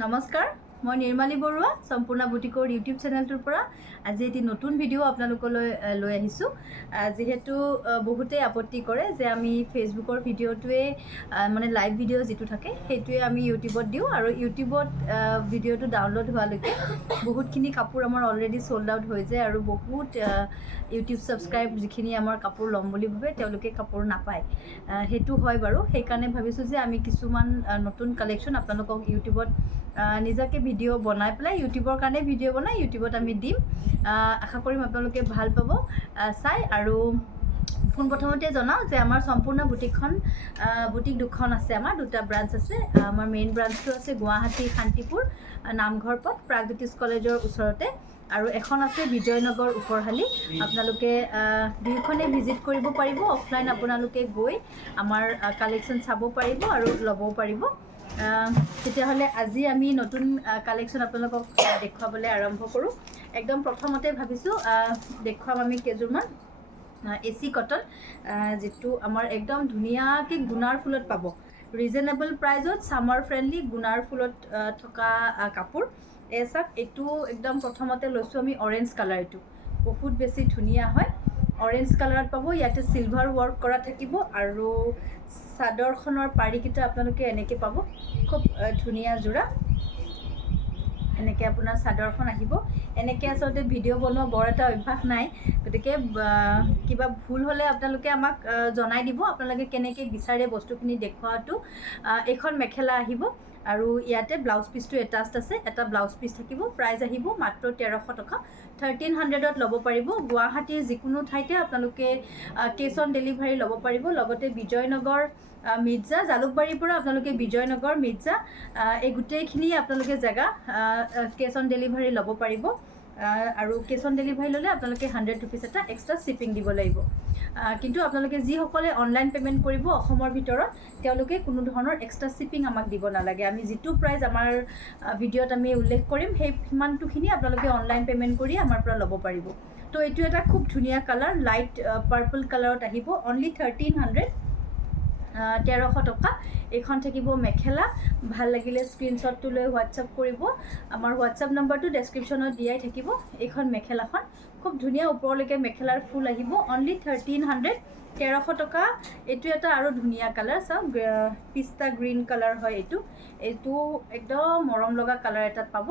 নমস্কাৰ, মই নিৰ্মালী বৰুৱা সম্পূৰ্ণ বুটিকৰ ইউটিউব চেনেলটোৰ পৰা আজি এটি নতুন ভিডিঅ' আপোনালোকলৈ লৈ আহিছোঁ। যিহেতু বহুতেই আপত্তি কৰে যে আমি ফেচবুকৰ ভিডিঅ'টোৱে মানে লাইভ ভিডিঅ' যিটো থাকে সেইটোৱে আমি ইউটিউবত দিওঁ আৰু ইউটিউবত ভিডিঅ'টো ডাউনলোড হোৱালৈকে বহুতখিনি কাপোৰ আমাৰ অলৰেডি চ'ল্ড আউট হৈ যায় আৰু বহুত ইউটিউব ছাবস্ক্ৰাইব যিখিনি আমাৰ কাপোৰ ল'ম বুলি ভাবে তেওঁলোকে কাপোৰ নাপায়। সেইটো হয় বাৰু, সেইকাৰণে ভাবিছোঁ যে আমি কিছুমান নতুন কালেকশ্যন আপোনালোকক ইউটিউবত নিজাকে ভিডিঅ' বনাই পেলাই ইউটিউবৰ কাৰণে ভিডিঅ' বনাই ইউটিউবত আমি দিম। আশা কৰিম আপোনালোকে ভাল পাব চাই। আৰু পোনপ্ৰথমতে জনাওঁ যে আমাৰ সম্পূৰ্ণ বুটিক দুখন আছে, আমাৰ দুটা ব্ৰাঞ্চ আছে। আমাৰ মেইন ব্ৰাঞ্চটো আছে গুৱাহাটী শান্তিপুৰ নামঘৰ পথ প্ৰাগজ্যোতিষ কলেজৰ ওচৰতে, আৰু এখন আছে বিজয়নগৰ উপৰহালি। আপোনালোকে দুয়োখনেই ভিজিট কৰিব পাৰিব। অফলাইন আপোনালোকে গৈ আমাৰ কালেকশ্যন চাব পাৰিব আৰু ল'বও পাৰিব। তেতিয়াহ'লে আজি আমি নতুন কালেকশ্যন আপোনালোকক দেখুৱাবলৈ আৰম্ভ কৰোঁ। একদম প্ৰথমতে ভাবিছোঁ দেখুৱাম আমি কেইযোৰমান AC কটন, যিটো আমাৰ একদম ধুনীয়াকৈ গুণাৰ ফুলত পাব। ৰিজনেবল প্ৰাইজত ছামাৰ ফ্ৰেণ্ডলি গুণাৰ ফুলত থকা কাপোৰ। চাওক, এইটো একদম প্ৰথমতে লৈছোঁ আমি অৰেঞ্জ কালাৰ। এইটো বহুত বেছি ধুনীয়া হয়, অৰেঞ্জ কালাৰত পাব। ইয়াতে চিলভাৰ ৱৰ্ক কৰা থাকিব আৰু চাদৰখনৰ পাৰিকেইটা আপোনালোকে এনেকৈ পাব, খুব ধুনীয়া যোৰা। এনেকৈ আপোনাৰ চাদৰখন আহিব। এনেকৈ আচলতে ভিডিঅ' বনোৱা বৰ এটা অভ্যাস নাই, গতিকে কিবা ভুল হ'লে আপোনালোকে আমাক জনাই দিব। আপোনালোকে কেনেকৈ বিচাৰে বস্তুখিনি দেখুৱাটো। এইখন মেখেলা আহিব আৰু ইয়াতে ব্লাউজ পিচটো এটাষ্ট আছে, এটা ব্লাউজ পিচ থাকিব। প্ৰাইচ আহিব মাত্ৰ 1300 টকা, 1300ত ল'ব পাৰিব। গুৱাহাটীৰ যিকোনো ঠাইতে আপোনালোকে কেছ অন ডেলিভাৰী ল'ব পাৰিব। লগতে বিজয়নগৰ মিৰ্জা, জালুকবাৰীৰ পৰা আপোনালোকে বিজয়নগৰ মিৰ্জা এই গোটেইখিনি আপোনালোকে জেগা কেছ অন ডেলিভাৰী ল'ব পাৰিব। আৰু কেছ অন ডেলিভাৰী ল'লে আপোনালোকে 100 ৰুপিজ এটা এক্সট্ৰা শ্বিপিং দিব লাগিব। কিন্তু আপোনালোকে যিসকলে অনলাইন পে'মেণ্ট কৰিব অসমৰ ভিতৰত, তেওঁলোকে কোনো ধৰণৰ এক্সট্ৰা শ্বিপিং আমাক দিব নালাগে। আমি যিটো প্ৰাইচ আমাৰ ভিডিঅ'ত আমি উল্লেখ কৰিম সেই সিমানটোখিনি আপোনালোকে অনলাইন পে'মেণ্ট কৰি আমাৰ পৰা ল'ব পাৰিব। তো এইটো এটা খুব ধুনীয়া কালাৰ, লাইট পাৰ্পল কালাৰত আহিব। অনলি 1300, 1300 টকা। এইখন থাকিব মেখেলা। ভাল লাগিলে স্ক্ৰীনশ্বটটো লৈ হোৱাটছআপ কৰিব। আমাৰ হোৱাটছআপ নম্বৰটো ডেছক্ৰিপশ্যনত দিয়াই থাকিব। এইখন মেখেলাখন খুব ধুনীয়া, ওপৰলৈকে মেখেলাৰ ফুল আহিব। অনলি 1300, 1300 টকা। এইটো এটা আৰু ধুনীয়া কালাৰ, চাওক পিষ্টা গ্ৰীণ কালাৰ হয় এইটো। এইটো একদম মৰম লগা কালাৰ এটাত পাব।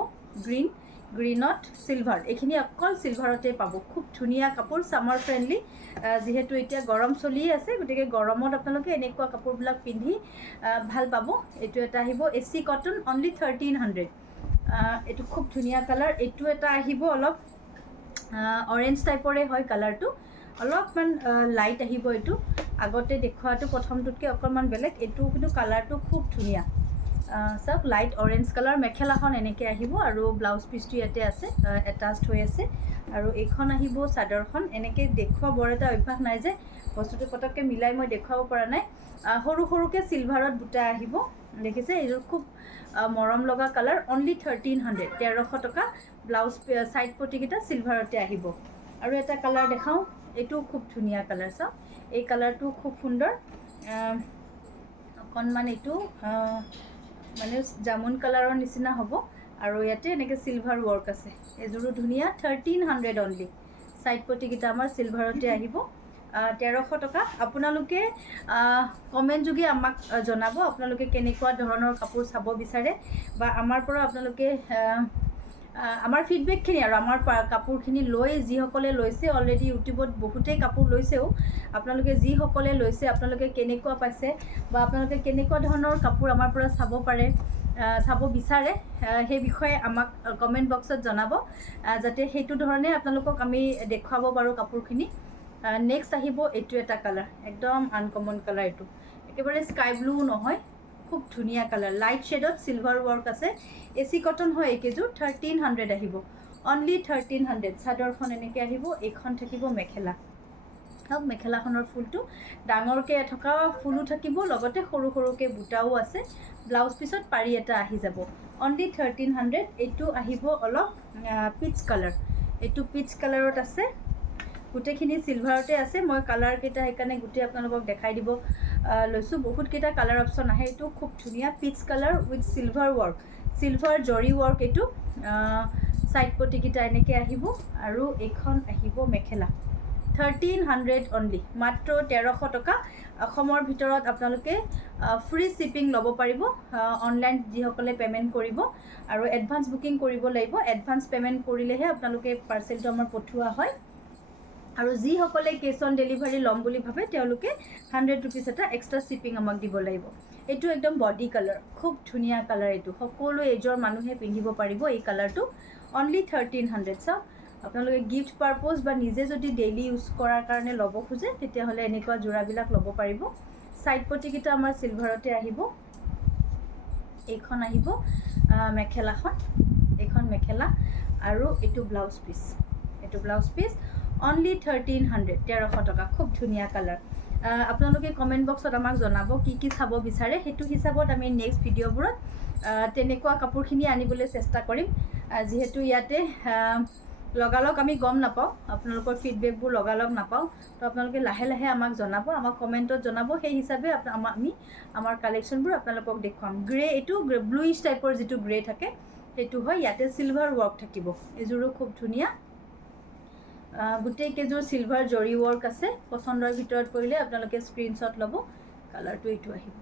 গ্ৰীণত চিলভাৰ, এইখিনি অকল চিলভাৰতে পাব। খুব ধুনীয়া কাপোৰ, ছামাৰ ফ্ৰেণ্ডলি। যিহেতু এতিয়া গৰম চলিয়ে আছে, গতিকে গৰমত আপোনালোকে এনেকুৱা কাপোৰবিলাক পিন্ধি ভাল পাব। এইটো এটা আহিব AC কটন, অনলি 1300। এইটো খুব ধুনীয়া কালাৰ। এইটো এটা আহিব অলপ অৰেঞ্জ টাইপৰে হয় কালাৰটো, অলপমান লাইট আহিব। এইটো আগতে দেখুৱাটো প্ৰথমটোতকৈ অকণমান বেলেগ। এইটো কিন্তু কালাৰটো খুব ধুনীয়া। চাওক, লাইট অৰেঞ্জ কালাৰ। মেখেলাখন এনেকৈ আহিব আৰু ব্লাউজ পিচটো ইয়াতে আছে, এটাষ্ট হৈ আছে। আৰু এইখন আহিব চাদৰখন। এনেকৈ দেখুওৱা বৰ এটা অভ্যাস নাই যে বস্তুটো পটককৈ মিলাই মই দেখুৱাব পৰা নাই। সৰু সৰুকৈ চিলভাৰত বুটা আহিব, দেখিছে? এইটো খুব মৰম লগা কালাৰ। অনলি 1300, 1300 টকা। ব্লাউজ ছাইড পটিকেইটা চিলভাৰতে আহিব। আৰু এটা কালাৰ দেখাওঁ, এইটো খুব ধুনীয়া কালাৰ। চাওক, এই কালাৰটো খুব সুন্দৰ। অকণমান এইটো মানে জামুন কালাৰৰ নিচিনা হ'ব আৰু ইয়াতে এনেকৈ চিলভাৰ ৱৰ্ক আছে। এযোৰো ধুনীয়া, 1300 অনলি। ছাইড পটিকেইটা আমাৰ চিলভাৰতে আহিব। 1300 টকা। আপোনালোকে কমেণ্ট যোগে আমাক জনাব আপোনালোকে কেনেকুৱা ধৰণৰ কাপোৰ চাব বিচাৰে, বা আমাৰ পৰা আপোনালোকে আমাৰ ফিডবেকখিনি আৰু আমাৰ কাপোৰখিনি লৈ যিসকলে লৈছে অলৰেডি ইউটিউবত বহুতেই কাপোৰ লৈছেও, আপোনালোকে যিসকলে লৈছে আপোনালোকে কেনেকুৱা পাইছে বা আপোনালোকে কেনেকুৱা ধৰণৰ কাপোৰ আমাৰ পৰা চাব পাৰে, চাব বিচাৰে, সেই বিষয়ে আমাক কমেণ্ট বক্সত জনাব, যাতে সেইটো ধৰণে আপোনালোকক আমি দেখুৱাব পাৰোঁ কাপোৰখিনি। নেক্সট আহিব এইটো এটা কালাৰ, একদম আনকমন কালাৰ। এইটো একেবাৰে স্কাই ব্লু নহয়, খুব ধুনীয়া কালাৰ। লাইট শ্বেডত চিলভাৰ ৱৰ্ক আছে। AC কটন হয় এইকেইযোৰ। 1300 আহিব, অনলি 1300। চাদৰখন এনেকৈ আহিব। এইখন থাকিব মেখেলা। চাওক, মেখেলাখনৰ ফুলটো ডাঙৰকৈ থকা ফুলো থাকিব, লগতে সৰু সৰুকৈ বুটাও আছে। ব্লাউজ পিছত পাৰি এটা আহি যাব। অনলি 1300। এইটো আহিব অলপ পিচ কালাৰ। এইটো পিচ কালাৰত আছে। গোটেইখিনি চিলভাৰতে আছে। মই কালাৰকেইটা সেইকাৰণে গোটেই আপোনালোকক দেখাই দিব লৈছোঁ। বহুতকেইটা কালাৰ অপশ্যন আহে। এইটো খুব ধুনীয়া peach colour with silver work, silver zari work. এইটো ছাইড পটিকেইটা এনেকৈ আহিব আৰু এইখন আহিব মেখেলা। 1300 অনলি, মাত্ৰ 1300 টকা। অসমৰ ভিতৰত আপোনালোকে ফ্ৰী শ্বিপিং ল'ব পাৰিব। অনলাইন যিসকলে পে'মেণ্ট কৰিব আৰু এডভান্স বুকিং কৰিব লাগিব। এডভান্স পে'মেণ্ট কৰিলেহে আপোনালোকে পাৰ্চেলটো আমাৰ পঠোৱা হয়। আৰু যিসকলে কেছ অন ডেলিভাৰী ল'ম বুলি ভাবে তেওঁলোকে 100 ৰুপিজ এটা এক্সট্ৰা শ্বিপিং আমাক দিব লাগিব। এইটো একদম বডি কালাৰ, খুব ধুনীয়া কালাৰ। এইটো সকলো এজৰ মানুহে পিন্ধিব পাৰিব। এই কালাৰটো অনলি 1300। চাওক, আপোনালোকে গিফ্ট পাৰপ'জ বা নিজে যদি ডেইলি ইউজ কৰাৰ কাৰণে ল'ব খোজে তেতিয়াহ'লে এনেকুৱা যোৰাবিলাক ল'ব পাৰিব। ছাইড পটিকেইটা আমাৰ চিলভাৰতে আহিব। এইখন আহিব মেখেলাখন, এইখন মেখেলা আৰু এইটো ব্লাউজ পিচ। এইটো ব্লাউজ পিচ অনলি 1300, 1300 টকা। খুব ধুনীয়া কালাৰ। আপোনালোকে কমেণ্ট বক্সত আমাক জনাব কি কি চাব বিচাৰে। সেইটো হিচাপত আমি নেক্সট ভিডিঅ'বোৰত তেনেকুৱা কাপোৰখিনি আনিবলৈ চেষ্টা কৰিম। যিহেতু ইয়াতে লগালগ আমি গম নাপাওঁ, আপোনালোকৰ ফিডবেকবোৰ লগালগ নাপাওঁ, তো আপোনালোকে লাহে লাহে আমাক জনাব, আমাক কমেণ্টত জনাব। সেই হিচাপে আমি আমাৰ কালেকশ্যনবোৰ আপোনালোকক দেখুৱাম। গ্ৰে, এইটো ব্লুইছ টাইপৰ যিটো গ্ৰে থাকে সেইটো হয়। ইয়াতে চিলভাৰ ৱৰ্ক থাকিব। এইযোৰো খুব ধুনীয়া। গোটেই কেইযোৰ চিলভাৰ জৰি ৱৰ্ক আছে। পচন্দৰ ভিতৰত পৰিলে আপোনালোকে স্ক্ৰীনশ্বট ল'ব। কালাৰটো এইটো আহিব।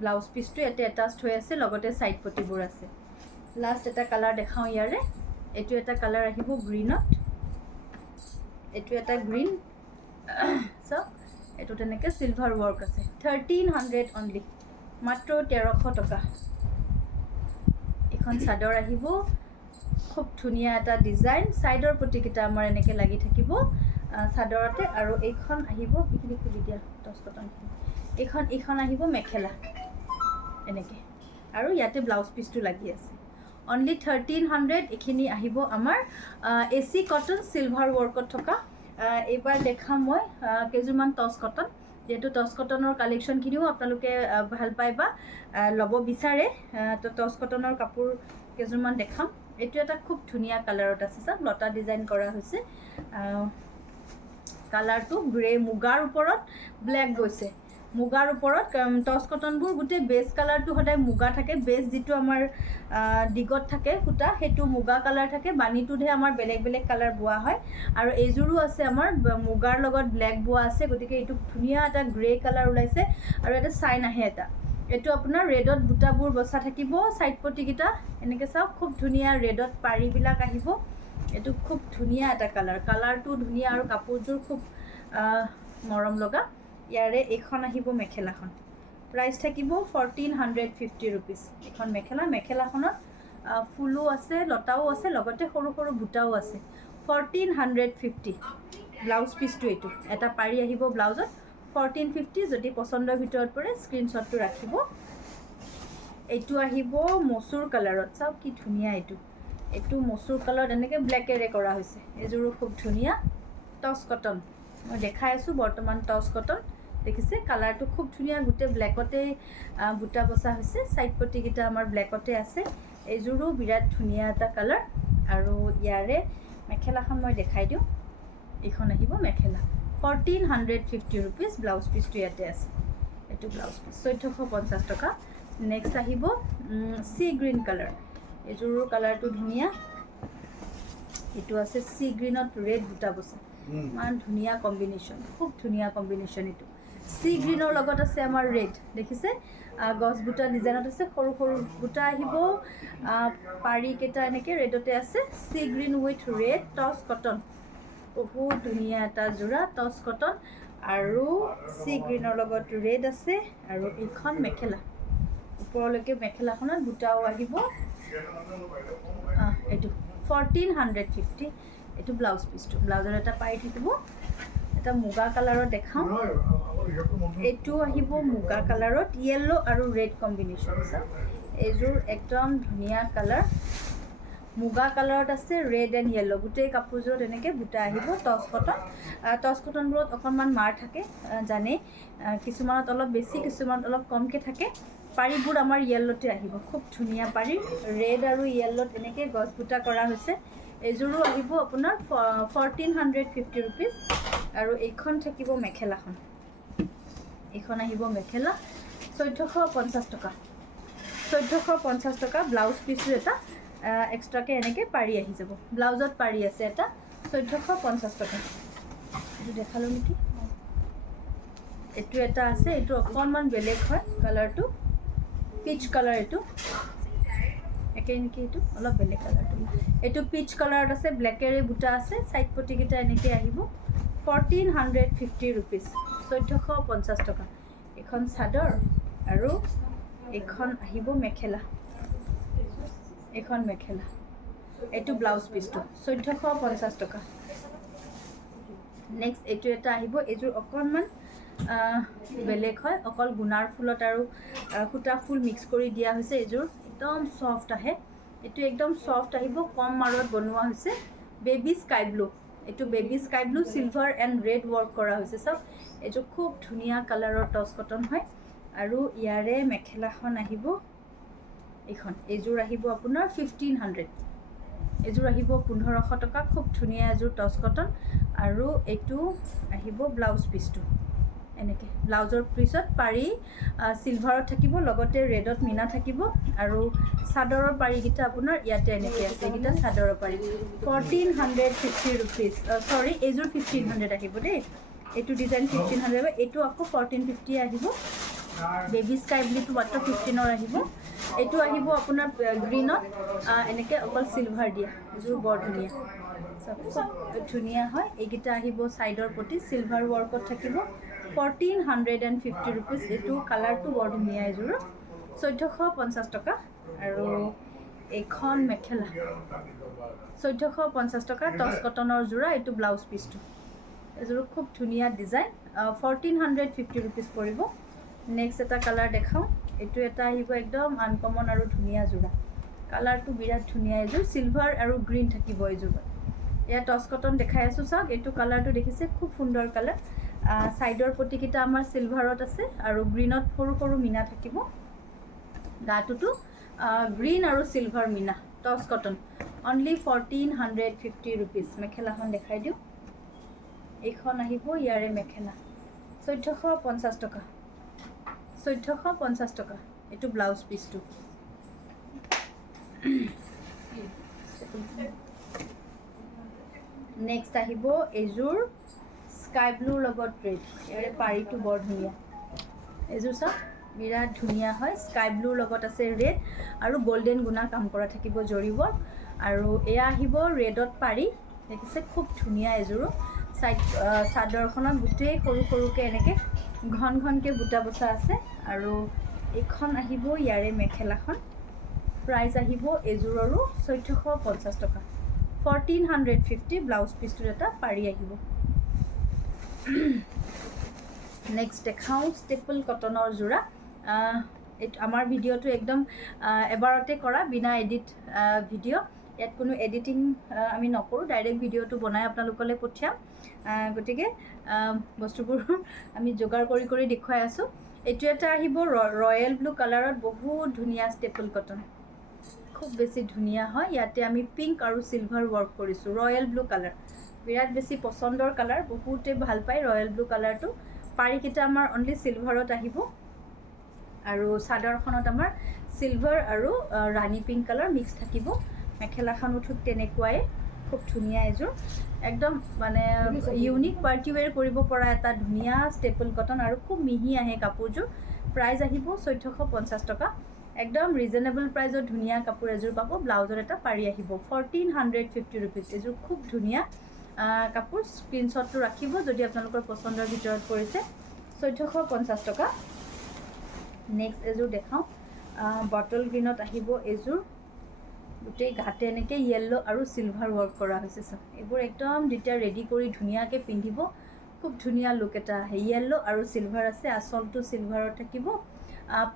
ব্লাউজ পিচটো ইয়াতে এটাচ্ড হৈ আছে, লগতে ছাইড পটিবোৰ আছে। লাষ্ট এটা কালাৰ দেখাওঁ ইয়াৰে। এইটো এটা কালাৰ আহিব গ্ৰীণত। এইটো এটা গ্ৰীণ। চাওক, এইটো তেনেকৈ চিলভাৰ ৱৰ্ক আছে। 1300 অনলি, মাত্ৰ 1300 টকা। এইখন চাদৰ আহিব। খুব ধুনীয়া এটা ডিজাইন। ছাইডৰ পটিকেইটা আমাৰ এনেকৈ লাগি থাকিব চাদৰতে। আৰু এইখন আহিব, এইখিনি খুলি দিয়া টচ কটনখিনি। এইখন আহিব মেখেলা এনেকৈ, আৰু ইয়াতে ব্লাউজ পিচটো লাগি আছে। অনলি 1300। এইখিনি আহিব আমাৰ AC কটন চিলভাৰ ৱৰ্কত থকা। এইবাৰ দেখাম মই কেইযোৰমান টচ কটন, যিহেতু টচ কটনৰ কালেকশ্যনখিনিও আপোনালোকে ভাল পায় বা ল'ব বিচাৰে। তো টচ কটনৰ কাপোৰ কেইযোৰমান দেখাম। এইটো এটা খুব ধুনীয়া কালাৰত আছে। চাওক, লতা ডিজাইন কৰা হৈছে। কালাৰটো গ্ৰে, মুগাৰ ওপৰত ব্লেক গৈছে। মুগাৰ ওপৰত টচ কটনবোৰ গোটেই বেছ কালাৰটো সদায় মুগা থাকে। বেছ যিটো আমাৰ দিগত থাকে সূতা, সেইটো মুগা কালাৰ থাকে। বানীটোতহে আমাৰ বেলেগ বেলেগ কালাৰ বোৱা হয়। আৰু এইযোৰো আছে আমাৰ মুগাৰ লগত ব্লেক বোৱা আছে। গতিকে এইটো ধুনীয়া এটা গ্ৰে কালাৰ ওলাইছে আৰু এটা চাইন আহে এটা। এইটো আপোনাৰ ৰেডত বুটাবোৰ বচা থাকিব। ছাইড পটিকেইটা এনেকৈ চাওক, খুব ধুনীয়া ৰেডত পাৰিবিলাক আহিব। এইটো খুব ধুনীয়া এটা কালাৰ। কালাৰটো ধুনীয়া আৰু কাপোৰযোৰ খুব মৰম লগা। ইয়াৰে এইখন আহিব মেখেলাখন। প্ৰাইচ থাকিব 1450 ৰুপিজ। এইখন মেখেলাখনত ফুলো আছে, লতাও আছে, লগতে সৰু সৰু বুটাও আছে। 1450। ব্লাউজ পিচটো এইটো এটা পাৰি আহিব ব্লাউজত। 1450। যদি পচন্দৰ ভিতৰত পৰে স্ক্ৰীনশ্বটটো ৰাখিব। এইটো আহিব মচুৰ কালাৰত। চাওক কি ধুনীয়া। এইটো মচুৰ কালাৰত এনেকৈ ব্লেকেৰে কৰা হৈছে। এইযোৰো খুব ধুনীয়া। টচ কটন মই দেখাই আছোঁ বৰ্তমান। টচ কটন দেখিছে, কালাৰটো খুব ধুনীয়া। গোটেই ব্লেকতেই বুটা বচা হৈছে। ছাইড পটিকেইটা আমাৰ ব্লেকতে আছে। এইযোৰো বিৰাট ধুনীয়া এটা কালাৰ। আৰু ইয়াৰে মেখেলাখন মই দেখাই দিওঁ। এইখন আহিব মেখেলা। 1450 ৰুপিজ। ব্লাউজ পিচটো ইয়াতে আছে। এইটো ব্লাউজ পিচ 1450 টকা। নেক্সট আহিব চি গ্ৰীণ কালাৰ। এইযোৰৰ কালাৰটো ধুনীয়া। এইটো আছে চি গ্ৰীণত ৰেড বুটা বচা। ইমান ধুনীয়া কম্বিনেশ্যন, খুব ধুনীয়া কম্বিনেশ্যন। এইটো চি গ্ৰীণৰ লগত আছে আমাৰ ৰেড। দেখিছে, গছ বুটা ডিজাইনত আছে। সৰু সৰু বুটা আহিব। পাৰিকেইটা এনেকৈ ৰেডতে আছে। Sea green with red touch cotton. বহুত ধুনীয়া এটা যোৰা টচ কটন আৰু চি গ্ৰীণৰ লগত ৰেড আছে। আৰু এইখন মেখেলা, ওপৰলৈকে মেখেলাখনত বুটাও আহিব। এইটো 1450। এইটো ব্লাউজ পিচটো, ব্লাউজৰ এটা পাৰি থাকিব। এটা মুগা কালাৰত দেখাওঁ। এইটো আহিব মুগা কালাৰত, য়েল্ল' আৰু ৰেড কম্বিনেশ্যন। চাওক, এইযোৰ একদম ধুনীয়া কালাৰ। মুগা কালাৰত আছে, ৰেড এণ্ড য়েল্ল'। গোটেই কাপোৰযোৰত এনেকৈ বুটা আহিব। টচ কটন। টচ কটনবোৰত অকণমান মাৰ থাকে জানেই, কিছুমানত অলপ বেছি, কিছুমানত অলপ কমকৈ থাকে। পাৰিবোৰ আমাৰ য়েল্ল'তে আহিব। খুব ধুনীয়া পাৰি, ৰেড আৰু য়েল্ল'ত এনেকৈ গছ বুটা কৰা হৈছে। এইযোৰো আহিব আপোনাৰ 1450 ৰুপিজ। আৰু এইখন থাকিব মেখেলাখন। এইখন আহিব মেখেলা 1450 টকা 1450 টকা ব্লাউজ পিছটো এটা এক্সট্ৰাকৈ এনেকৈ পাৰি আহি যাব ব্লাউজত পাৰি আছে এটা 1450 টকা এইটো দেখালোঁ নেকি এইটো এটা আছে এইটো অকণমান বেলেগ হয় কালাৰটো পিচ কালাৰ এইটো একে নেকি এইটো অলপ বেলেগ কালাৰটো এইটো পিচ কালাৰত আছে ব্লেকেৰে বুটা আছে সাইড পটিকেইটা এনেকৈ আহিব 1450 ৰুপিজ 1450 টকা এখন চাদৰ আৰু এখন আহিব মেখেলা এখন মেখেলা এইটো ব্লাউজ পিছটো 1450 টকা নেক্সট এইটো এটা আহিব এইযোৰ অকণমান বেলেগ হয় অকল গুণাৰ ফুলত আৰু সূতা ফুল মিক্স কৰি দিয়া হৈছে এইযোৰ একদম সফ্ট আহে এইটো একদম সফ্ট আহিব কম মাৰত বনোৱা হৈছে বেবি স্কাই ব্লু এইটো baby sky blue silver and red work কৰা হৈছে চাওক এইযোৰ খুব ধুনীয়া কালাৰৰ টচ কটন হয় আৰু ইয়াৰে মেখেলাখন আহিব এইযোৰ আহিব আপোনাৰ 1500 এইযোৰ আহিব 1500 টকা খুব ধুনীয়া এযোৰ টচ কটন আৰু এইটো আহিব ব্লাউজ পিছটো এনেকৈ ব্লাউজৰ পিছত পাৰি সিলভাৰত থাকিব লগতে ৰেডত মিনা থাকিব আৰু চাদৰৰ পাৰিকেইটা আপোনাৰ ইয়াতে এনেকৈ আছে এইকেইটা চাদৰৰ পাৰি 1450 ৰুপিজ চৰি এইযোৰ 1500 আহিব দেই এইটো ডিজাইন 1500 এইটো আকৌ 1450 আহিব বেবি স্কাই ব্লুটো মাত্ৰ 15ৰ আহিব এইটো আহিব আপোনাৰ গ্ৰীনত এনেকৈ অকল সিলভাৰ দিয়া এইযোৰ বৰ ধুনীয়া ধুনীয়া হয় এইকেইটা আহিব ছাইডৰ প্ৰতি সিলভাৰ ৱৰ্কত থাকিব 1450 ৰুপিজ এইটো কালাৰটো বৰ ধুনীয়া এইযোৰ 1450 টকা আৰু এইখন মেখেলা 1450 টকা টচ কটনৰ যোৰা এইটো ব্লাউজ পিছটো এইযোৰ খুব ধুনীয়া ডিজাইন 1450 ৰুপিজ পৰিব নেক্সট এটা কালাৰ দেখাওঁ এইটো এটা আহিব একদম আনকমন আৰু ধুনীয়া যোৰা কালাৰটো বিৰাট ধুনীয়া এইযোৰ সিলভাৰ আৰু গ্ৰীণ থাকিব এইযোৰ ইয়াত টচ কটন দেখাই আছোঁ চাওক এইটো কালাৰটো দেখিছে খুব সুন্দৰ কালাৰ সাইডৰ পটিকেইটা আমাৰ সিলভাৰত আছে আৰু গ্ৰীণত সৰু সৰু মিনা থাকিব গাটোতো গ্ৰীণ আৰু সিলভাৰ মিনা টচ কটন অনলি 1450 ৰুপিজ মেখেলাখন দেখাই দিওঁ এইখন আহিব ইয়াৰে মেখেলা 1450 টকা 1450 টকা এইটো ব্লাউজ পিছটো নেক্সট আহিব এইযোৰ স্কাই ব্লুৰ লগত ৰেড ইয়াৰে পাৰিটো বৰ ধুনীয়া এইযোৰ চাওক বিৰাট ধুনীয়া হয় স্কাই ব্লুৰ লগত আছে ৰেড আৰু গল্ডেন গুণা কাম কৰা থাকিব জৰিব আৰু এয়া আহিব ৰেডত পাৰি দেখিছে খুব ধুনীয়া এইযোৰো চাদৰখনত গোটেই সৰু সৰুকৈ এনেকৈ ঘন ঘনকৈ বুটা বচা আছে আৰু এইখন আহিব ইয়াৰে মেখেলাখন প্ৰাইচ আহিব এইযোৰৰো 1450 টকা 1450 ব্লাউজ পিছটোৰ এটা পাৰি আহিব নেক্সট দেখাওঁ ষ্টেপল কটনৰ যোৰা এইটো আমাৰ ভিডিঅ'টো একদম এবাৰতে কৰা বিনা এডিট ভিডিঅ' ইয়াত কোনো এডিটিং আমি নকৰোঁ ডাইৰেক্ট ভিডিঅ'টো বনাই আপোনালোকলৈ পঠিয়াম গতিকে বস্তুবোৰ আমি যোগাৰ কৰি কৰি দেখুৱাই আছোঁ এইটো এটা আহিব ৰয়েল ব্লু কালাৰত বহুত ধুনীয়া ষ্টেপল কটন খুব বেছি ধুনীয়া হয় ইয়াতে আমি পিংক আৰু সিলভাৰ ৱৰ্ক কৰিছোঁ ৰয়েল ব্লু কালাৰ বিৰাট বেছি পচন্দৰ কালাৰ বহুতে ভাল পায় ৰয়েল ব্লু কালাৰটো পাৰিকেইটা আমাৰ অনলি সিলভাৰত আহিব আৰু চাদৰখনত আমাৰ সিলভাৰ আৰু ৰাণী পিংক কালাৰ মিক্স থাকিব মেখেলাখনো ঠিক তেনেকুৱাই খুব ধুনীয়া এযোৰ একদম মানে ইউনিক পাৰ্টি ৱেৰ কৰিব পৰা এটা ধুনীয়া ষ্টেপল কটন আৰু খুব মিহি আহে কাপোৰযোৰ প্ৰাইচ আহিব 1450 টকা একদম ৰিজনেবল প্ৰাইজত ধুনীয়া কাপোৰ এযোৰ পাব ব্লাউজৰ এটা পাৰি আহিব 1450 ৰুপিজ এযোৰ খুব ধুনীয়া কাপোৰ স্ক্ৰীনশ্বটটো ৰাখিব যদি আপোনালোকৰ পচন্দৰ ভিতৰত পৰিছে 1450 টকা নেক্সট এযোৰ দেখাওঁ বটল গ্ৰীণত আহিব এযোৰ গোটেই ঘাটে এনেকৈ য়েল্লো আৰু সিলভাৰ ৱৰ্ক কৰা হৈছে চাওক এইবোৰ একদম যেতিয়া ৰেডি কৰি ধুনীয়াকৈ পিন্ধিব খুব ধুনীয়া লুক এটা আহে য়েল্লো আৰু সিলভাৰ আছে আচলটো সিলভাৰত থাকিব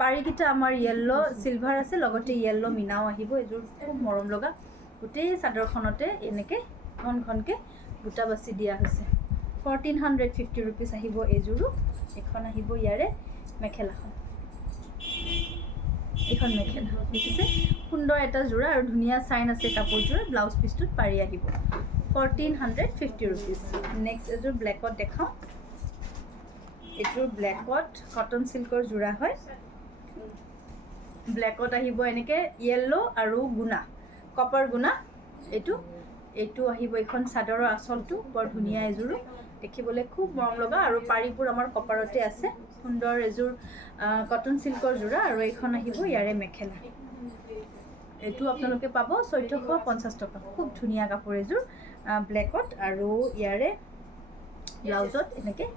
পাৰিকেইটা আমাৰ য়েল্লো সিলভাৰ আছে লগতে য়েল্লো মিনাও আহিব এইযোৰ খুব মৰম লগা গোটেই চাদৰখনতে এনেকৈ ঘন ঘনকৈ বুটা বাচি দিয়া হৈছে 1450 ৰুপিজ আহিব এইযোৰো এখন আহিব ইয়াৰে মেখেলাখন এইখন মেখেলা দেখিছে সুন্দৰ এটা যোৰা আৰু ধুনীয়া চাইন আছে কাপোৰযোৰ ব্লাউজ পিছটোত পাৰি আহিব 1450 ৰুপিজ নেক্সট এযোৰ ব্লেকত দেখাওঁ এইটোৰ ব্লেকত কটন চিল্কৰ যোৰা হয় ব্লেকত আহিব এনেকৈ য়েল্লো আৰু গুণা কপাৰ গুণা এইটো আহিব এইখন চাদৰৰ আঁচলটো বৰ ধুনীয়া এযোৰো দেখিবলৈ খুব মৰম লগা আৰু পাৰিবোৰ আমাৰ কপাৰতে আছে সুন্দৰ এযোৰ কটন চিল্কৰ যোৰা আৰু এইখন আহিব ইয়াৰে মেখেলা এইটো আপোনালোকে পাব 1450 টকা খুব ধুনীয়া কাপোৰ এযোৰ ব্লেকত আৰু ইয়াৰে ব্লাউজত এনেকৈ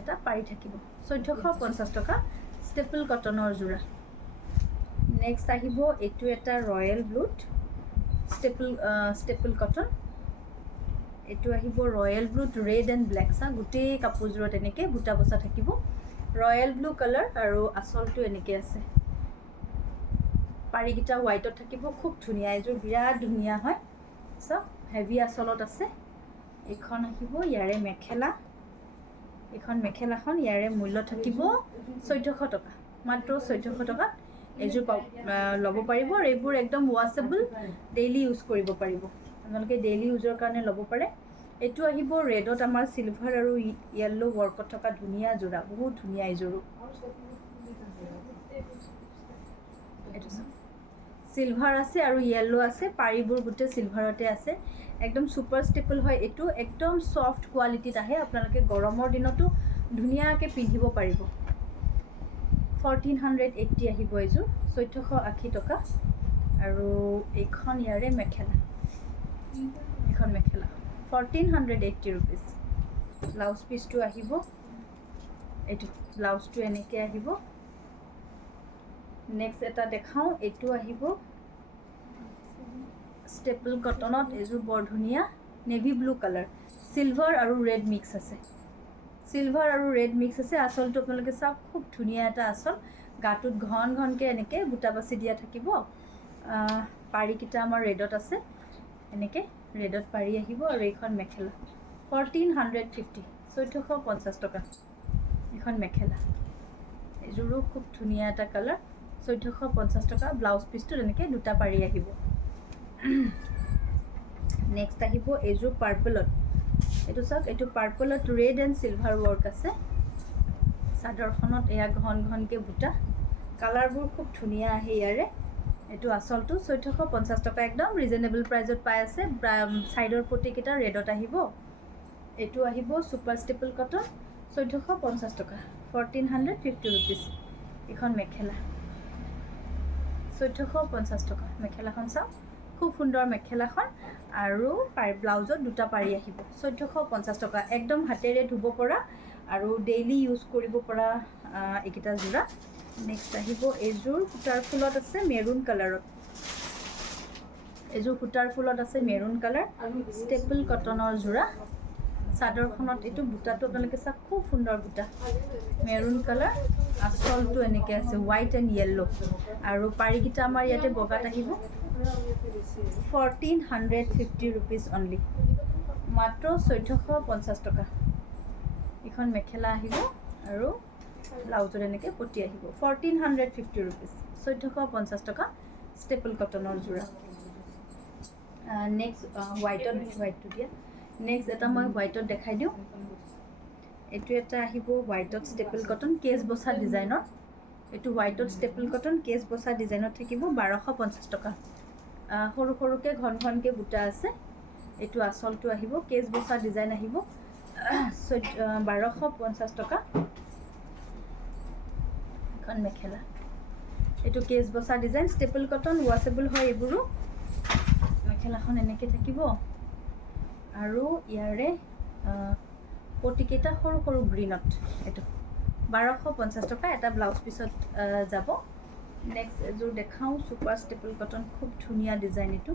এটা পাৰি থাকিব 1450 টকা ষ্টেপল কটনৰ যোৰা নেক্সট আহিব এইটো এটা ৰয়েল ব্লুত ষ্টেপল কটন এইটো আহিব ৰয়েল ব্লুত ৰেড এণ্ড ব্লেক গোটেই কাপোৰযোৰত এনেকৈ বুটা বচা থাকিব ৰয়েল ব্লু কালাৰ আৰু আঁচলটো এনেকৈ আছে পাৰিকেইটা হোৱাইটত থাকিব খুব ধুনীয়া এযোৰ বিৰাট ধুনীয়া হয় চাওক হেভি আঁচলত আছে এইখন আহিব ইয়াৰে মেখেলা এইখন মেখেলাখন ইয়াৰে মূল্য থাকিব 1400 টকা মাত্ৰ 1400 টকাত এইযোৰ ল'ব পাৰিব আৰু এইবোৰ একদম ৱাছেবল ডেইলি ইউজ কৰিব পাৰিব আপোনালোকে ডেইলি ইউজৰ কাৰণে ল'ব পাৰে এইটো আহিব ৰেডত আমাৰ চিলভাৰ আৰু য়েল্লো ৱৰ্কত থকা ধুনীয়া যোৰা বহুত ধুনীয়া এইযোৰো এইটো চিলভাৰ আছে আৰু য়েল্লো আছে পাৰিবোৰ গোটেই চিলভাৰতে আছে একদম ছুপাৰ ষ্টেপল হয় এইটো একদম ছফ্ট কোৱালিটিত আহে আপোনালোকে গৰমৰ দিনতো ধুনীয়াকৈ পিন্ধিব পাৰিব 1480 আহিব এইযোৰ 1480 টকা আৰু এইখন ইয়াৰে মেখেলা এইখন মেখেলা 1480 ৰুপিজ ব্লাউজ পিচটো আহিব এইটো ব্লাউজটো এনেকৈ আহিব নেক্সট এটা দেখাওঁ এইটো আহিব ষ্টেপল কটনত এইযোৰ বৰ ধুনীয়া নেভি ব্লু কালাৰ চিলভাৰ আৰু ৰেড মিক্স আছে আঁচলটো আপোনালোকে চাওক খুব ধুনীয়া এটা আঁচল গাটোত ঘনকৈ এনেকৈ বুটা বাচি দিয়া থাকিব পাৰিকেইটা আমাৰ ৰেডত আছে এনেকৈ ৰেডত পাৰি আহিব আৰু এইখন মেখেলা 1450 টকা এইখন মেখেলা এইযোৰো খুব ধুনীয়া এটা কালাৰ 1450 টকা ব্লাউজ পিচটো এনেকৈ দুটা পাৰি আহিব নেক্সট আহিব এইযোৰ পাৰ্পলত এইটো চাওক এইটো পাৰ্পলত ৰেড এণ্ড চিলভাৰ ৱৰ্ক আছে চাদৰখনত এয়া ঘনকৈ বুটা কালাৰবোৰ খুব ধুনীয়া আহে ইয়াৰে এইটো আঁচলটো 1450 টকা একদম ৰিজনেবল প্ৰাইজত পাই আছে ছাইডৰ পটিকেইটা ৰেডত আহিব এইটো আহিব ছুপাৰ ষ্টেপল কটন 1450 টকা 1450 ৰুপিজ এইখন মেখেলা 1450 টকা মেখেলাখন চাওক খুব সুন্দৰ মেখেলাখন আৰু ব্লাউজত দুটা পাৰি আহিব 1450 টকা একদম হাতেৰে ধুব পৰা আৰু ডেইলি ইউজ কৰিব পৰা এইকেইটা যোৰা নেক্সট আহিব এইযোৰ সূতাৰ ফুলত আছে মেৰুন কালাৰত মেৰুন কালাৰ ষ্টেপল কটনৰ যোৰা চাদৰখনত এইটো বুটাটো আপোনালোকে চাওক খুব সুন্দৰ বুটা মেৰুন কালাৰ আঁচলটো এনেকৈ আছে হোৱাইট এণ্ড য়েল্লো আৰু পাৰিকেইটা আমাৰ ইয়াতে বগাত আহিব 1450 ৰুপিজ অনলি মাত্ৰ 1450 টকা এইখন মেখেলা আহিব আৰু ব্লাউজত এনেকৈ পটি আহিব 1450 ৰুপিজ 1450 টকা ষ্টেপল কটনৰ যোৰা নেক্সট হোৱাইটটো দিয়া নেক্সট এটা মই হোৱাইটত দেখাই দিওঁ এইটো এটা আহিব হোৱাইটত ষ্টেপল কটন কেছ বচা ডিজাইনৰ এইটো হোৱাইটত ষ্টেপল কটন কেছ বচা ডিজাইনত থাকিব 1250 টকা সৰুকৈ ঘনকৈ বুটা আছে এইটো আঁচলটো আহিব কেছ বচা ডিজাইন আহিব 1250 টকা এখন মেখেলা এইটো কেছ বচা ডিজাইন ষ্টেপল কটন ৱাছেবল হয় এইবোৰো মেখেলাখন এনেকৈ থাকিব আৰু ইয়াৰে পটিকেইটা সৰু গ্ৰীণত এইটো 1250 টকা এটা ব্লাউজ পিছত যাব নেক্সট এযোৰ দেখাওঁ ছুপাৰ ষ্টেপল কটন খুব ধুনীয়া ডিজাইন এইটো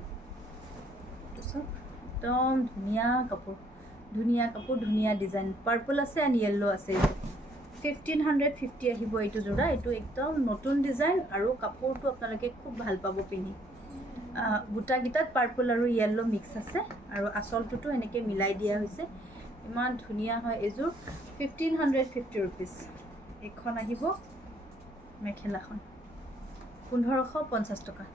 চাওক একদম ধুনীয়া কাপোৰ ধুনীয়া ডিজাইন পাৰ্পল আছে এণ্ড য়েল্লো আছে 1550 আহিব এইটো যোৰা এইটো একদম নতুন ডিজাইন আৰু কাপোৰটো আপোনালোকে খুব ভাল পাব পিন্ধি বুটাকেইটাত পাৰ্পল আৰু য়েল্লো মিক্স আছে আৰু আঁচলটোতো এনেকৈ মিলাই দিয়া হৈছে ইমান ধুনীয়া হয় এইযোৰ 1550 ৰুপিজ এইখন আহিব মেখেলাখন 1550 টকা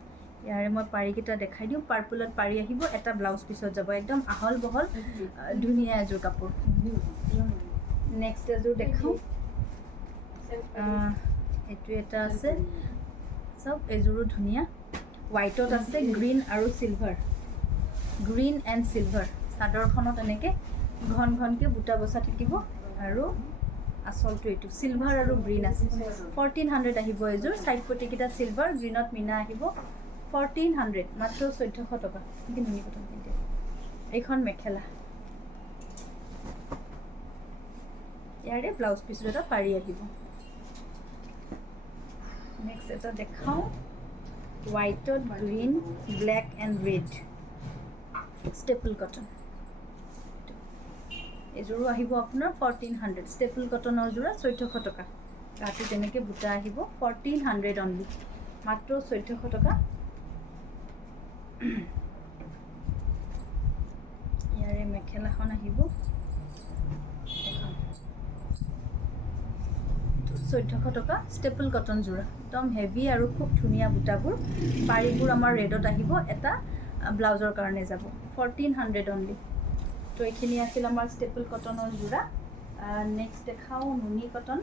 ইয়াৰে মই পাৰিকেইটা দেখাই দিওঁ পাৰ্পলত পাৰি আহিব এটা ব্লাউজ পিছত যাব একদম আহল বহল ধুনীয়া এযোৰ কাপোৰ নেক্সট এযোৰ দেখাওঁ এইটো এটা আছে চাওক, এইযোৰো ধুনীয়া হোৱাইটত আছে, গ্ৰীণ আৰু চিলভাৰ, গ্ৰীণ এণ্ড চিলভাৰ। চাদৰখনত এনেকৈ ঘন ঘনকৈ বুটা বচা থাকিব আৰু আচলটো এইটো চিলভাৰ আৰু গ্ৰীণ আছে। 1400 আহিব এইযোৰ। চাইড পটিকেইটা চিলভাৰ, গ্ৰীণত মিনা আহিব। 1400 মাত্ৰ 1400 টকা। এইখন মেখেলা, ইয়াৰে ব্লাউজ পিচটো এটা পাৰি আহিব। নেক্সট এটা দেখাওঁ, হোৱাইটত green, black and red, staple cotton. এইযোৰো আহিব আপোনাৰ 1400। ষ্টেপল কটনৰ যোৰা 1400 টকা। গাটো তেনেকৈ বুটা আহিব। 1400 অনলি, মাত্ৰ 1400 টকা। ইয়াৰে মেখেলাখন আহিব, এখন 1400 টকা। ষ্টেপল কটন যোৰা, একদম হেভি আৰু খুব ধুনীয়া বুটাবোৰ। পাৰিবোৰ আমাৰ ৰেডত আহিব, এটা ব্লাউজৰ কাৰণে যাব। 1400 অনলি। তো এইখিনি আছিল আমাৰ ষ্টেপল কটনৰ যোৰা। নেক্সট দেখাওঁ নুনি কটন,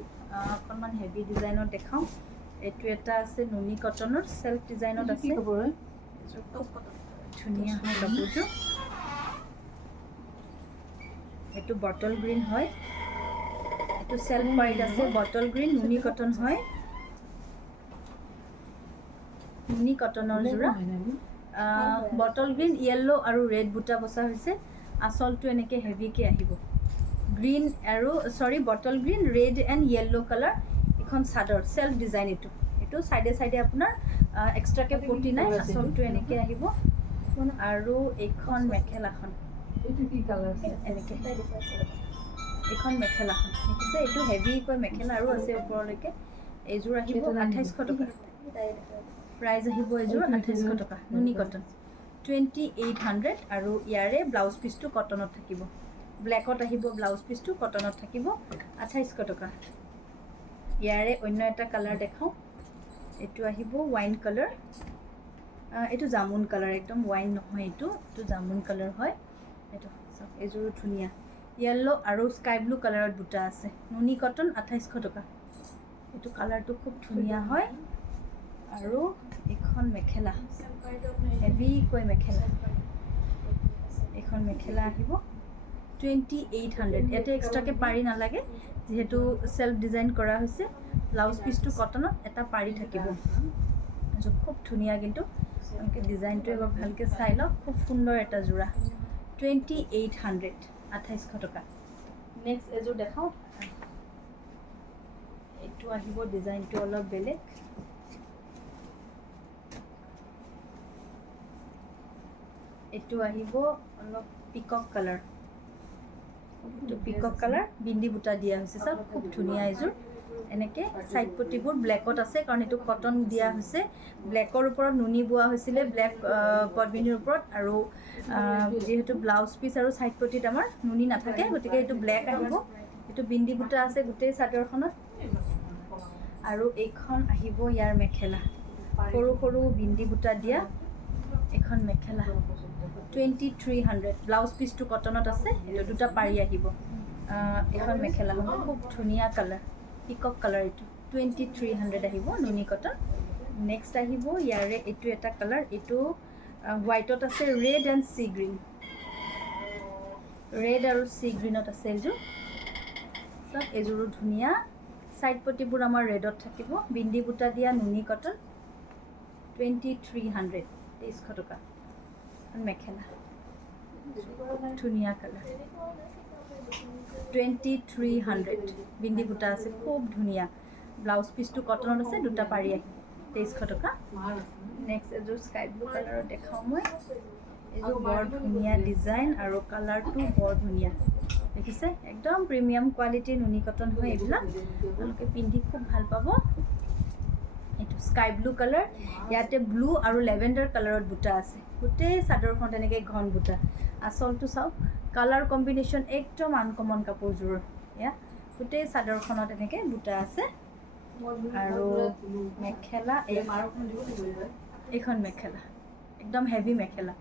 অকণমান হেভি ডিজাইনত দেখাওঁ। এইটো এটা আছে নুনি কটনৰ, চেল্ফ ডিজাইনত আছে, ধুনীয়া হয় কাপোৰটো। এইটো বটল গ্ৰীণ হয়, এইটো চেল্ফ পাইড আছে, বটল গ্ৰীণ, নুনি কটন হয়, নুনি কটনৰ যোৰা। বটল গ্ৰীণ, য়েল্লো আৰু ৰেড বুটা বচা হৈছে। আচলটো এনেকৈ হেভিকৈ আহিব, গ্ৰীণ আৰু bottle green, red and yellow colour. এইখন চাদৰ চেল্ফ ডিজাইন। এইটো চাইডে চাইডে আপোনাৰ এক্সট্ৰাকৈ পটি নাই, আচলটো এনেকৈ আহিব। আৰু এইখন মেখেলাখন এনেকৈ, এইখন মেখেলাখন দেখিছে, এইটো হেভিকৈ মেখেলা আৰু আছে ওপৰলৈকে। এইযোৰ আহিব 2800 টকা। প্ৰাইজ আহিব এইযোৰ 2800 টকা। নুনি কটন 2800। আৰু ইয়াৰে ব্লাউজ পিচটো কটনত থাকিব, ব্লেকত আহিব ব্লাউজ পিচটো, কটনত থাকিব 2800 টকা। ইয়াৰে অন্য এটা কালাৰ দেখাওঁ, এইটো আহিব ৱাইন কালাৰ। এইটো জামুন কালাৰ, একদম ৱাইন নহয়, এইটো জামুন কালাৰ হয়। এইটো চাওক, এইযোৰো ধুনীয়া, য়েল্লো আৰু স্কাই ব্লু কালাৰত বুটা আছে। নুনি কটন 2800 টকা। এইটো কালাৰটো খুব ধুনীয়া হয়। আৰু এইখন মেখেলা, হেভিকৈ মেখেলা, এইখন মেখেলা আহিব 2800। ইয়াতে এক্সট্ৰাকৈ পাৰি নালাগে, যিহেতু চেল্ফ ডিজাইন কৰা হৈছে। ব্লাউজ পিচটো কটনত, এটা পাৰি থাকিব। খুব ধুনীয়া, কিন্তু এনেকৈ ডিজাইনটো এবাৰ ভালকৈ চাই লওক। খুব সুন্দৰ এটা যোৰা, 2800, 2800 টকা। নেক্সট এযোৰ দেখাওঁ, এইটো আহিব ডিজাইনটো অলপ বেলেগ। এইটো আহিব অলপ পিকক কালাৰ, এইটো পিকক কালাৰ, বিন্দি বুটা দিয়া হৈছে। চাওক খুব ধুনীয়া এইযোৰ। এনেকৈ চাইড পটিবোৰ ব্লেকত আছে, কাৰণ এইটো কটন দিয়া হৈছে। ব্লেকৰ ওপৰত নুনি বোৱা হৈছিলে, ব্লেক পদ্মিনীৰ ওপৰত। আৰু যিহেতু ব্লাউজ পিচ আৰু চাইড পটিত আমাৰ নুনি নাথাকে, গতিকে এইটো ব্লেক আহিব। এইটো বিন্দি বুটা আছে গোটেই চাদৰখনত। আৰু এইখন আহিব ইয়াৰ মেখেলা, সৰু সৰু বিন্দি বুটা দিয়া এইখন মেখেলা 2300। ব্লাউজ পিচটো কটনত আছে, এইটো দুটা পাৰি আহিব। এইখন মেখেলা খুব ধুনীয়া কালাৰ, পিকক কালাৰ, এইটো 2300 আহিব, নুনি কটন। নেক্সট আহিব ইয়াৰে এইটো এটা কালাৰ, এইটো হোৱাইটত আছে, red and C green, red আৰু চি গ্ৰীণত আছে এইযোৰ। চাওক এইযোৰো ধুনীয়া, চাইড পটিবোৰ আমাৰ ৰেডত থাকিব, বিন্দি বুটা দিয়া, নুনি কটন 2300, 2300 টকা। মেখেলা ধুনীয়া কালাৰ 2300, বিন্দি বুটা আছে, খুব ধুনীয়া। ব্লাউজ পিচটো কটনত আছে, দুটা পাৰি আহিব, 2300 টকা। নেক্সট এযোৰ স্কাই ব্লু কালাৰত দেখাওঁ মই। এইযোৰ বৰ ধুনীয়া ডিজাইন আৰু কালাৰটো বৰ ধুনীয়া, দেখিছে, একদম প্ৰিমিয়াম কোৱালিটিৰ নুনি কটন হয় এইবিলাক। আপোনালোকে পিন্ধি খুব ভাল পাব। এইটো স্কাই ব্লু কালাৰ, ইয়াতে ব্লু আৰু লেভেণ্ডাৰ কালাৰত বুটা আছে। গোটেই চাদৰখন তেনেকৈ ঘন বুটা। আচলটো চাওক, কালাৰ কম্বিনেশ্যন একদম আনকমন কাপোৰযোৰৰ। এয়া গোটেই চাদৰখনত এনেকৈ বুটা আছে। আৰু মেখেলা, এইখন মেখেলা একদম হেভি মেখেলা,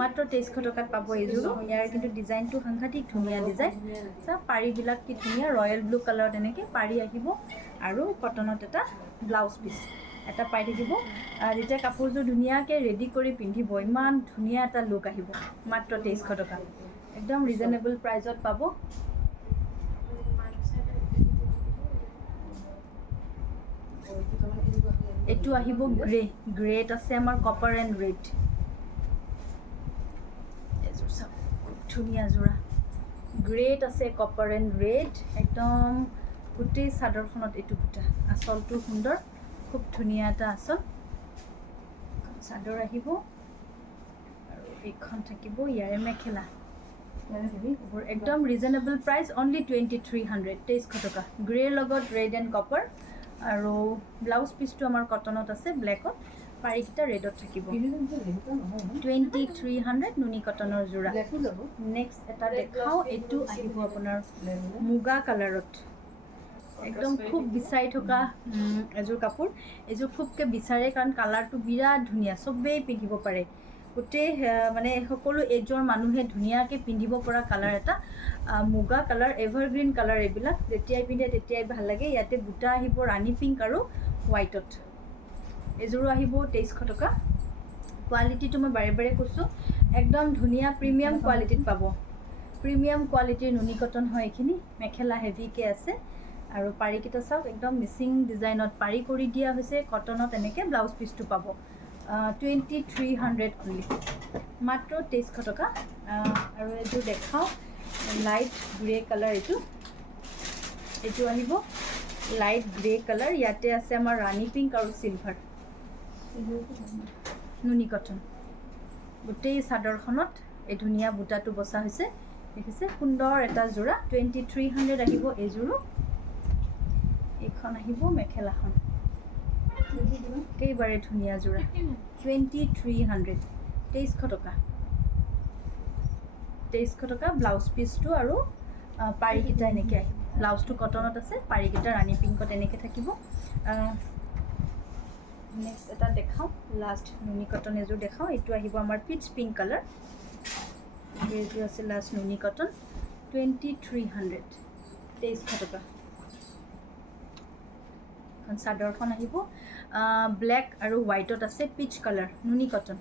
মাত্ৰ 2300 টকাত পাব এইযোৰো ইয়াৰ কিন্তু ডিজাইনটো সাংঘাতিক ধুনীয়া ডিজাইন চব পাৰীবিলাক কি ধুনীয়া ৰয়েল ব্লু কালাৰত এনেকৈ পাৰী আহিব আৰু কটনত এটা ব্লাউজ পিচ এটা পাই থাকিব যেতিয়া কাপোৰযোৰ ধুনীয়াকৈ ৰেডি কৰি পিন্ধিব ইমান ধুনীয়া এটা লুক আহিব মাত্ৰ 2300 টকা একদম ৰিজনেবল প্ৰাইজত পাব এইটো আহিব গ্ৰেট আছে আমাৰ কপাৰ এণ্ড ৰেড এযোৰ চাওক খুব ধুনীয়া যোৰা গ্ৰেট আছে কপাৰ এণ্ড ৰেড একদম গোটেই চাদৰখনত এইটো বুটা আঁচলটো সুন্দৰ খুব ধুনীয়া এটা আঁচল চাদৰ আহিব আৰু এইখন থাকিব ইয়াৰে মেখেলা একদম ৰিজনেবল প্ৰাইচ অনলি 2300 টকা গ্ৰেৰ লগত ৰেড এণ্ড কপাৰ আৰু ব্লাউজ পিচটো আমাৰ কটনত আছে ব্লেকত পাৰীকেইটা ৰেডত থাকিব 2300 নুনি কটনৰ যোৰা নেক্সট এটা দেখাওঁ এইটো আহিব আপোনাৰ মুগা কালাৰত একদম খুব বিচাৰি থকা এযোৰ কাপোৰ এইযোৰ খুবকৈ বিচাৰে কাৰণ কালাৰটো বিৰাট ধুনীয়া চবেই পিন্ধিব পাৰে গোটেই মানে সকলো এজৰ মানুহে ধুনীয়াকৈ পিন্ধিব পৰা কালাৰ এটা মুগা কালাৰ এভাৰগ্ৰীণ কালাৰ এইবিলাক যেতিয়াই পিন্ধে তেতিয়াই ভাল লাগে ইয়াতে বুটা আহিব ৰাণী পিংক আৰু হোৱাইটত এযোৰো আহিব 2300 টকা কোৱালিটিটো মই বাৰে বাৰে কৈছোঁ একদম ধুনীয়া প্ৰিমিয়াম কোৱালিটিত পাব প্ৰিমিয়াম কোৱালিটিৰ নুনি কটন হয় এইখিনি মেখেলা হেভিকৈ আছে আৰু পাৰীকেইটা চাওক একদম মিচিং ডিজাইনত পাৰী কৰি দিয়া হৈছে কটনত এনেকৈ ব্লাউজ পিচটো পাব 2300 অনলি মাত্ৰ 2300 টকা আৰু এইযোৰ দেখাওঁ লাইট গ্ৰে কালাৰ এইটো আহিব লাইট গ্ৰে কালাৰ ইয়াতে আছে আমাৰ ৰাণী পিংক আৰু চিলভাৰ নুনি কটন গোটেই চাদৰখনত এই ধুনীয়া বুটাটো বচা হৈছে দেখিছে সুন্দৰ এটা যোৰা 2300 আহিব এইযোৰো এইখন আহিব মেখেলাখন একেবাৰে ধুনীয়া যোৰা 2300 2300 টকা 2300 টকা ব্লাউজ পিচটো আৰু পাৰীকেইটা এনেকৈ আহিব ব্লাউজটো কটনত আছে পাৰীকেইটা ৰাণী পিংকত এনেকৈ থাকিব নেক্সট এটা দেখাওঁ লাষ্ট নুনি কটন এযোৰ দেখাওঁ এইটো আহিব আমাৰ পিচ পিংক কালাৰ এইযোৰ আছে লাষ্ট নুনি কটন 2300 2300 টকা এখন চাদৰখন আহিব ব্লেক আৰু হোৱাইটত আছে পিচ কালাৰ নুনি কটন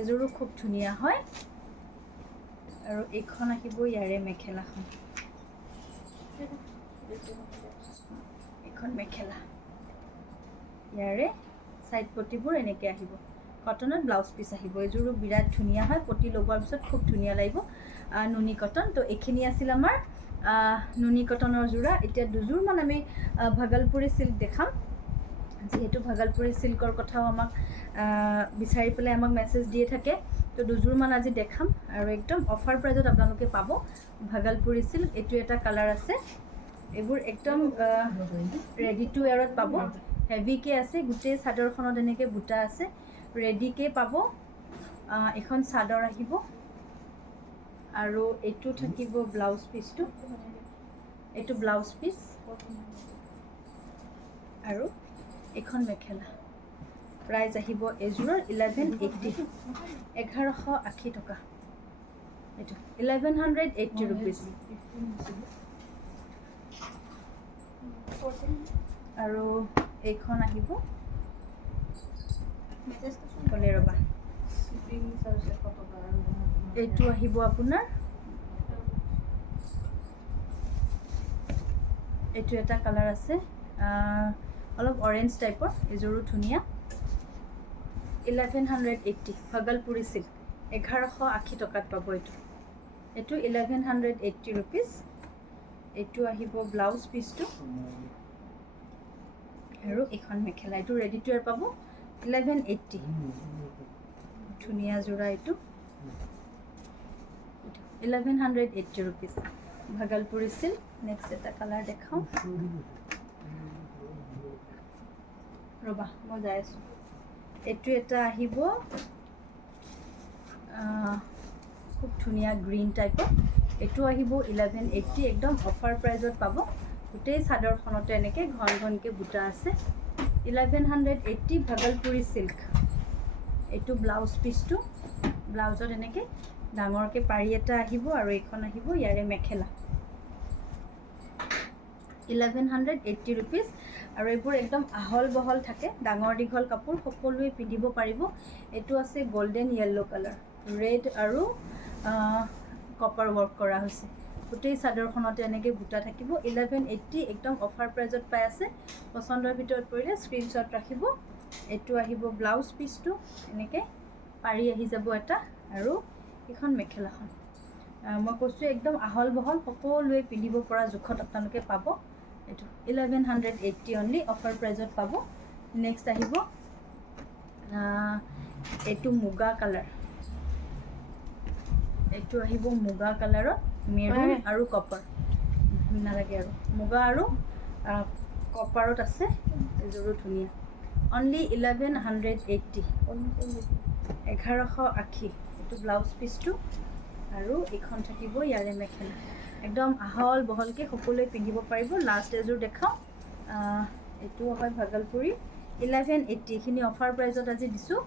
এযোৰো খুব ধুনীয়া হয় আৰু এইখন আহিব ইয়াৰে মেখেলাখন এইখন মেখেলা ইয়াৰে সাইড পটিবোৰ এনেকৈ আহিব কটনত ব্লাউজ পিচ আহিব এইযোৰো বিৰাট ধুনীয়া হয় পটি লগোৱাৰ পিছত খুব ধুনীয়া লাগিব নুনি কটন তো এইখিনি আছিল আমাৰ নুনি কটনৰ যোৰা এতিয়া দুযোৰমান আমি ভাগলপুৰী সিল্ক দেখাম যেহেতু ভাগলপুৰী সিল্কৰ কথাও আমাক বিচাৰি পেলাই আমাক মেছেজ দিয়ে থাকে তো দুযোৰমান আজি দেখাম আৰু একদম অফাৰ প্ৰাইজত আপোনালোকে পাব ভাগলপুৰী সিল্ক এইটো এটা কালাৰ আছে এইবোৰ একদম ৰেডি টু ৱেৰত পাব হেভিকৈ আছে গোটেই চাদৰখনত এনেকৈ বুটা আছে ৰেডিকৈ পাব এখন চাদৰ আহিব আৰু এইটো থাকিব ব্লাউজ পিচটো এইটো ব্লাউজ পিচ আৰু এখন মেখেলা প্ৰাইস আহিব এযোৰৰ 1180 1180 টকা এইটো 1180 रुपीस আৰু এইখন আহিব কলে ৰবা এইটো আহিব আপোনাৰ এইটো এটা কালাৰ আছে অলপ অৰেঞ্জ টাইপৰ এযোৰো ধুনীয়া 1180 ভাগলপুৰী সিল্ক 1180 টকাত পাব এইটো 1180 रुपीस এইটো আহিব ব্লাউজ পিচটো আৰু এখন মেখেলা এইটো ৰেডি টু ৱেৰ পাব 1180 ধুনীয়া যোৰা এইটো 1180 रुपीस ভাগলপুৰী সিল্ক নেক্সট এটা কালাৰ দেখাওঁ ৰবা মই যাই আছো এইটো এটা আহিব খুব ধুনীয়া গ্ৰীণ টাইপৰ এইটো আহিব 1180 একদম অফাৰ প্ৰাইজত পাব গোটেই চাদৰখনতে এনেকৈ ঘন ঘনকৈ বুটা আছে 1180 ভাগলপুৰী সিল্ক এইটো ব্লাউজ পিচটো ব্লাউজত এনেকৈ ডাঙৰকৈ পাৰি এটা আহিব আৰু এইখন আহিব ইয়াৰে মেখেলা 1180 rupees আৰু এইবোৰ একদম আহল বহল থাকে ডাঙৰ দীঘল কাপোৰ সকলোৱে পিন্ধিব পাৰিব এইটো আছে গোল্ডেন য়েল্লো কালাৰ ৰেড আৰু কপাৰ ৱৰ্ক কৰা হৈছে গোটেই চাদৰখনতে এনেকৈ বুটা থাকিব 1180 একদম অফাৰ প্ৰাইজত পাই আছে পচন্দৰ ভিতৰত পৰিলে স্ক্ৰীনশ্বট ৰাখিব এইটো আহিব ব্লাউজ পিচটো এনেকৈ পাৰি আহি যাব এটা আৰু এইখন মেখেলাখন মই কৈছোঁ একদম আহল বহল সকলোৱে পিন্ধিব পৰা জোখত আপোনালোকে পাব এইটো 1180 অনলি অফাৰ প্ৰাইজত পাব নেক্সট আহিব এইটো মুগা কালাৰ এইটো আহিব মুগা কালাৰত মেৰুন আৰু কপাৰ নালাগে আৰু মুগা আৰু কপাৰত আছে এযোৰো ধুনীয়া অনলি 1180 1180 এইটো ব্লাউজ পিচটো আৰু এইখন থাকিব ইয়াৰে মেখেলা একদম আহল বহলকৈ সকলোৱে পিন্ধিব পাৰিব লাষ্ট এযোৰ দেখাওঁ এইটো হয় ভাগলপুৰী 1180 এইখিনি অফাৰ প্ৰাইজত আজি দিছোঁ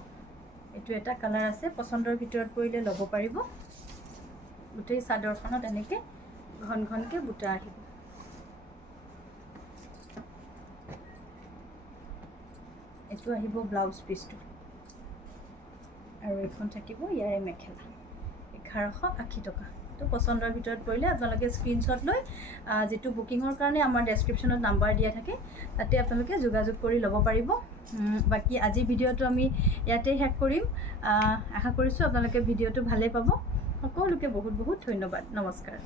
এইটো এটা কালাৰ আছে পচন্দৰ ভিতৰত পৰিলে ল'ব পাৰিব গোটেই চাদৰখনত এনেকৈ ঘন ঘনকৈ বুটা আহিব এইটো আহিব ব্লাউজ পিচটো আৰু এইখন থাকিব ইয়াৰে মেখেলা 1180 টকা তো পচন্দৰ ভিতৰত পৰিলে আপোনালোকে স্ক্ৰীনশ্বট লৈ যিটো বুকিঙৰ কাৰণে আমাৰ ডেছক্ৰিপশ্যনত নাম্বাৰ দিয়া থাকে তাতে আপোনালোকে যোগাযোগ কৰি ল'ব পাৰিব বাকী আজিৰ ভিডিঅ'টো আমি ইয়াতে শেষ কৰিম আশা কৰিছোঁ আপোনালোকে ভিডিঅ'টো ভালেই পাব সকলোকে বহুত বহুত ধন্যবাদ নমস্কাৰ